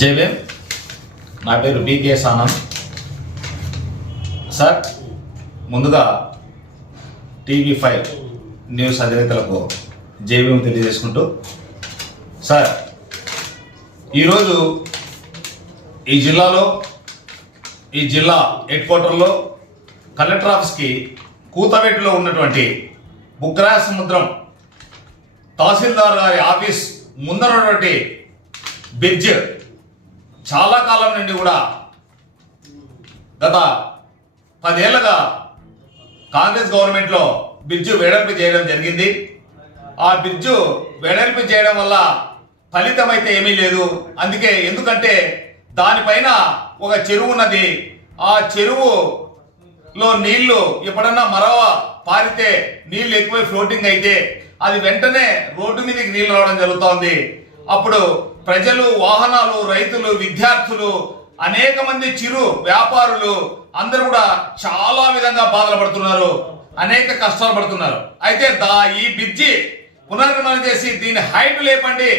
జై భీమ్. నా పేరు బీకే ఆనంద్. సార్, ముందుగా TV5 న్యూస్ అధినేతలకు జై భీమ్ తెలియజేసుకుంటూ, సార్ ఈరోజు ఈ జిల్లా హెడ్ క్వార్టర్లో కలెక్టర్ ఆఫీస్కి కూతవేటులో ఉన్నటువంటి బుగ్గరాయ సముద్రం తహసీల్దార్ గారి ఆఫీస్ ముందరటువంటి బ్రిడ్జ్ చాలా కాలం నుండి కూడా గత 10 ఏళ్ళగా కాంగ్రెస్ గవర్నమెంట్లో బ్రిడ్జ్ వెడల్పు చేయడం జరిగింది. ఆ బ్రిడ్జ్ వెడల్పు చేయడం వల్ల ఫలితం అయితే ఏమీ లేదు. ఎందుకంటే దానిపైన ఒక చెరువు ఉన్నది. ఆ చెరువులో నీళ్లు ఎప్పుడన్నా మరవ పారితే నీళ్లు ఎక్కువ ఫ్లోటింగ్ అయితే అది వెంటనే రోడ్డు మీదకి నీళ్లు రావడం జరుగుతోంది. అప్పుడు ప్రజలు, వాహనాలు, రైతులు, విద్యార్థులు, అనేక మంది చిరు వ్యాపారులు అందరూ కూడా చాలా విధంగా బాధలు పడుతున్నారు, అనేక కష్టాలు పడుతున్నారు. అయితే ఈ బ్రిడ్జి పునర్నిర్మాణం చేసి దీన్ని హైట్ లేపండి,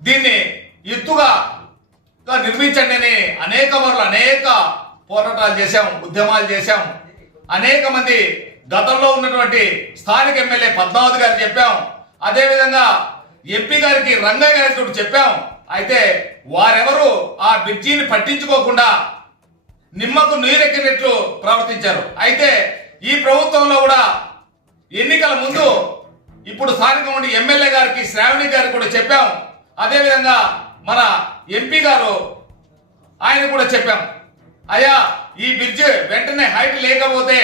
దీన్ని ఎత్తుగా నిర్మించండి అని అనేక పోరాటాలు చేశాం, ఉద్యమాలు చేశాం. అనేక మంది గతంలో ఉన్నటువంటి స్థానిక ఎమ్మెల్యే పద్మావతి గారు చెప్పాం. అదేవిధంగా ఎంపీ గారికి, రంగయ్య గారికి కూడా చెప్పాం. అయితే వారెవరు ఆ బ్రిడ్జిని పట్టించుకోకుండా నిమ్మకు నీరెక్కినట్లు ప్రవర్తించారు. అయితే ఈ ప్రభుత్వంలో కూడా ఎన్నికల ముందు ఇప్పుడు స్థానికంగా ఉండే ఎమ్మెల్యే గారికి, శ్రావణి గారికి కూడా చెప్పాం. అదేవిధంగా మన ఎంపీ గారు ఆయన కూడా చెప్పాం, అయ్యా ఈ బ్రిడ్జ్ వెంటనే హైట్ లేకపోతే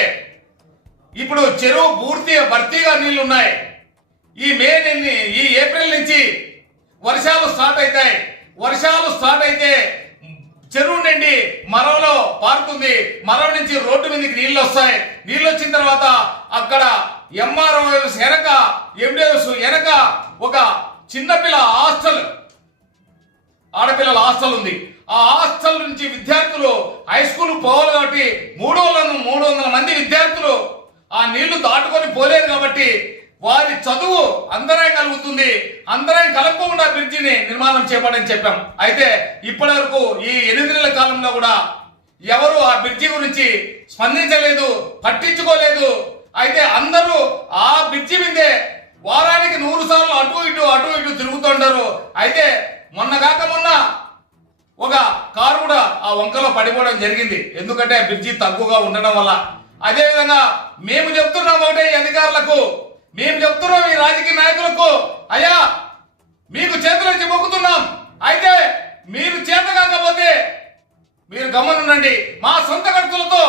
ఇప్పుడు చెరువు పూర్తిగా భర్తీగా నీళ్లు ఉన్నాయి. ఈ ఏప్రిల్ నుంచి వర్షాలు స్టార్ట్ అవుతాయి. వర్షాలు స్టార్ట్ అయితే చెరువు నుండి మరవలో పారుతుంది. మరవ నుంచి రోడ్డు మీదకి నీళ్ళు వస్తాయి. నీళ్ళు వచ్చిన తర్వాత అక్కడ MROs వెనక, MDOs వెనక ఒక చిన్నపిల్ల హాస్టల్, ఆడపిల్లల హాస్టల్ ఉంది. ఆ హాస్టల్ నుంచి విద్యార్థులు హై స్కూల్ పోవాలి కాబట్టి 300 మంది విద్యార్థులు ఆ నీళ్లు దాటుకొని పోలేరు కాబట్టి వారి చదువు అంతరాయం కలుగుతుంది. అంతరాయం కలగకుండా బ్రిడ్జిని నిర్మాణం చేపట్టని చెప్పాం. అయితే ఇప్పటి వరకు ఈ 8 నెలల కాలంలో కూడా ఎవరు ఆ బ్రిడ్జి గురించి స్పందించలేదు, పట్టించుకోలేదు. అయితే అందరూ ఆ బ్రిడ్జి మీదే వారానికి 100 సార్లు అటు ఇటు తిరుగుతుంటారు. అయితే మొన్న ఒక కారు కూడా ఆ వంకలో పడిపోవడం జరిగింది. ఎందుకంటే బ్రిడ్జి తక్కువగా ఉండడం వల్ల. అదేవిధంగా మేము చెప్తున్నాం ఒకటే అధికారులకు, మేము చెప్తున్నాం ఈ రాజకీయ నాయకులకు, అయ్యా మీకు చేతులెత్తి మొక్కుతున్నాం. అయితే మీరు చేత కాకపోతే మీరు గమనుండండి. మా సొంత ఖర్చులతో,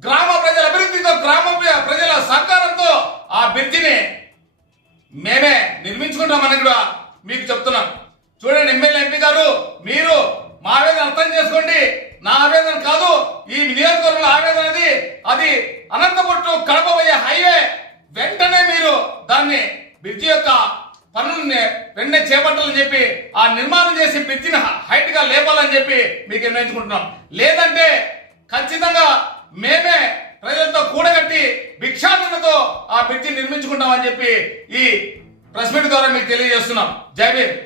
గ్రామ ప్రజల అభివృద్ధితో, గ్రామ ప్రజల సహకారంతో ఆ బ్రిడ్జిని మేమే నిర్మించుకుంటామని కూడా మీకు చెప్తున్నాం. చూడండి ఎమ్మెల్యే, ఎంపీ గారు, మీరు మా ఆవేదన అర్థం చేసుకోండి. నా ఆవేదన కాదు, ఈ నియోజకవర్గంలో ఆవేదన అది అనంతపురం టు కడప పోయే హైవే. వెంటనే మీరు దాన్ని బ్రిడ్జి యొక్క పనుల్ని వెంటనే చేపట్టాలని చెప్పి, ఆ నిర్మాణం చేసి బ్రిడ్జిని హైట్ గా లేపాలని చెప్పి మీకు నిర్ణయించుకుంటున్నాం. లేదంటే ఖచ్చితంగా మేమే ప్రజలతో కూడగట్టి భిక్షాటనతో ఆ బ్రిడ్జి నిర్మించుకుంటామని చెప్పి ఈ ప్రెస్ మీట్ ద్వారా మీకు తెలియజేస్తున్నాం. జై భీమ్.